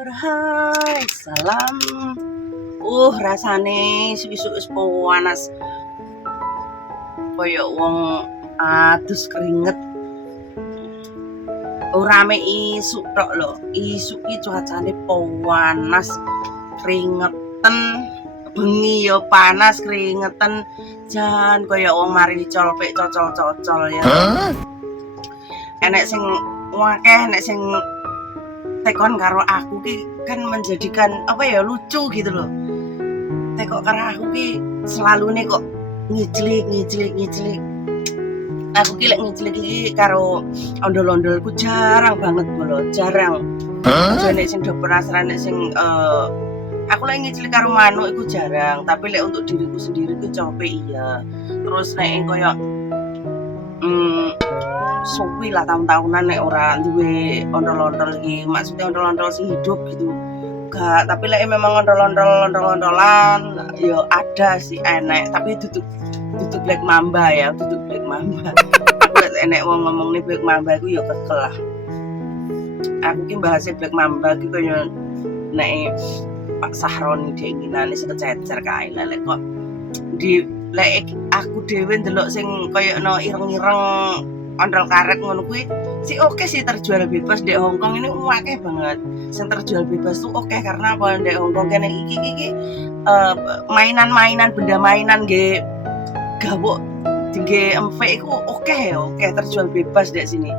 Hai, salam. Rasane isuk-isuk wis panas kaya wong adus keringet. Ora mek isuk tok lho, isuk iki cuacane panas, keringetan, bengi ya panas, keringetan, jan kaya wong mari colpek cocol-cocol ya. Enek sing akeh, enek sing tekon karo aku ki kan menjadikan lucu gitu loh. Tekok karo aku ki selalu nih kok ngiclik. Aku ki lek ngiclik iki karo ondol-ondolku jarang banget lho, jarang. Nek sing do penasaran nek sing aku lek ngiclik karo manuk iku jarang, tapi lek untuk diriku sendiri ku cope iya. Terus nek koyo suwi lah tahun-tahunan nek ora duwe ondol-ondol iki, maksudnya ondol-ondol sing hidup gitu. Gak, tapi lek memang ondol-ondolan ya ada sih enek, tapi duduk Black Mamba ya, duduk Black Mamba. Aku lek enek wong ngomong nih Black Mamba iku ya kekel lah. Aku ki bahasa Black Mamba ki koyo nek Pak Sahroni diinginane sing kececer kae lek kok di lek aku dhewe ndelok sing koyo no ireng-ireng ondol karet ngono kuwi sih oke sih terjual bebas di Hongkong ini akeh banget. Sing terjual bebas tuh oke karena apa di Hongkong kene iki mainan-mainan benda mainan nggih gawok tinggi MV iku oke terjual bebas di sini.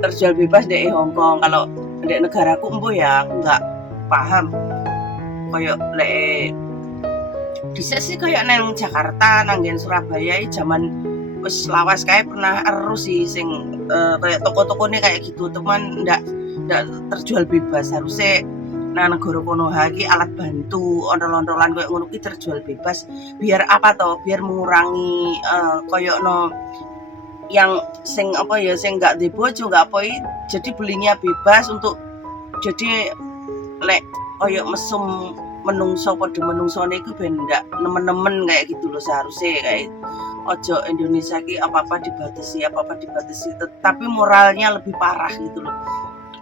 Terjual bebas di Hongkong. Kalau di negaraku embo ya aku enggak paham. Koyo lek bisa sih kayak nang Jakarta, nang Surabaya zaman wis lawas kae pernah erus sih sing kayak toko-tokone kayak gitu, teman ndak terjual bebas. Harusnya nah negara kono iki alat bantu ondol-ondolan kayak ngono ki terjual bebas biar apa toh, biar mengurangi koyo no yang sing sing enggak di bojo enggak jadi belinya bebas untuk jadi lek koyo mesum menungso padha menungsone iku ben ndak nemen-nemen kayak gitu loh. Seharusnya kayak ojo Indonesia ki apa-apa dibatasi, tapi moralnya lebih parah gitu loh.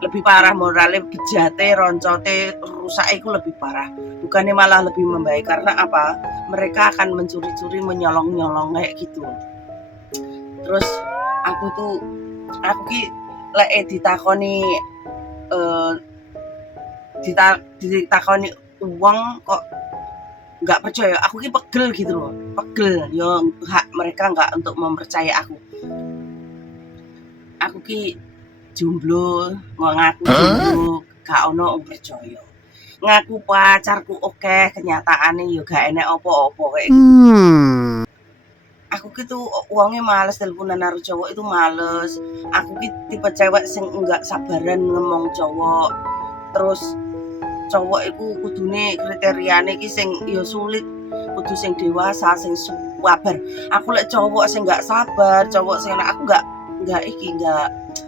Lebih parah moralnya, bejate, roncote, rusak itu lebih parah. Bukannya malah lebih membaik karena apa? Mereka akan mencuri-curi, menyolong-nyolong kayak gitu. Terus aku ki lek ditakoni ditakoni uang kok nggak percaya, aku ki pegel gitu loh, pegel yo hak mereka nggak untuk mempercaya aku ki jomblo, ngaku jomblo gak ono percaya, ngaku pacarku oke kenyataannya yo gak enek opo-opo kayak gitu. Aku gitu uangnya males teleponan karo cowok itu males. Aku ki tipe cewek sing enggak sabaran ngomong cowok. Terus cowok iku kudune kriteriane iki sing ya sulit, kudu sing dewasa, sing sabar. Aku lek cowok sing enggak sabar, cowok sing aku enggak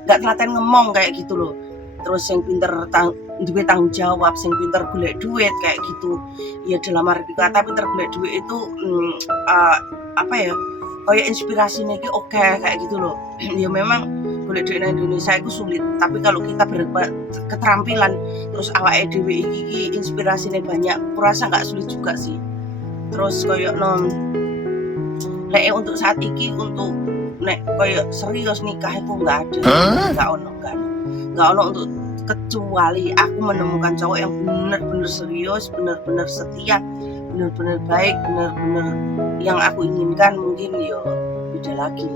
telaten ngomong kayak gitu loh. Terus sing pinter duwe tanggung jawab, sing pinter golek duit kayak gitu. Ya dalam arti kata pinter golek duit itu kayak inspirasinya iki oke kayak gitu loh. Ya memang golek duit di Indonesia itu sulit, tapi kalau kita keterampilan terus awake dhewe iki inspirasinya banyak, kurasa nggak sulit juga sih. Terus koyo lek untuk saat iki untuk nek koyo serius nikah itu nggak ada, nggak ono untuk kecuali aku menemukan cowok yang benar-benar serius, benar-benar setia, benar-benar baik, benar-benar yang aku inginkan, mungkin yo beda lagi.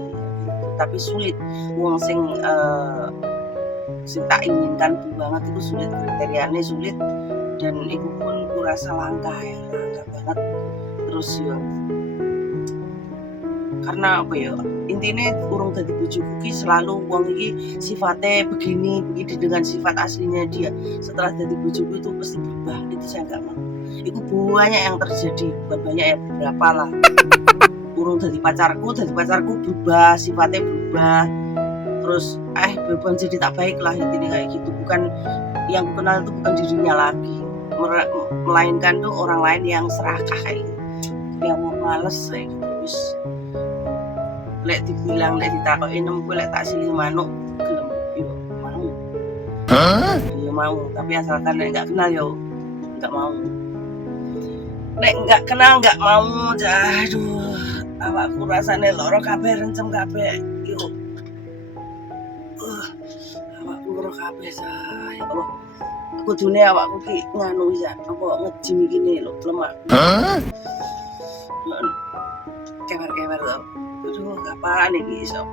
Tapi sulit wong sing tak inginkan banget itu sulit, kriterianya sulit, dan itu pun kurasa langka banget. Terus yo karena intinya urung dadi bojoku ki selalu wong iki sifatnya begini dengan sifat aslinya dia. Setelah dadi bojoku itu pasti berubah, itu saya nggak mau. Itu banyak yang terjadi, bukan banyak ya, beberapa lah. Urung dadi pacarku berubah, sifatnya berubah. Terus beban jadi tak baik lah, intinya kayak gitu. Bukan yang aku kenal itu bukan dirinya lagi, melainkan tuh orang lain yang serakah kayak gitu. Yang mau males kayak gitu. Terus lek ditakoki nemu lek tak silih manuk gelem yo mau. mau, tapi asalkan nek nggak kenal yo nggak mau. Nek nggak kenal nggak mau, aduh, awakku rasane loro kabeh, rencem kabeh. Yuk, awakku loro kabeh sah. Ya Allah, kudune awakku ki nganu ya, apa nge-gym iki lho, lemak. Kewer-kewer to. Aduh, kapan iki iso?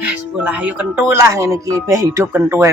Sekolah ayo kentu lah ngene iki, be hidup kentu ae.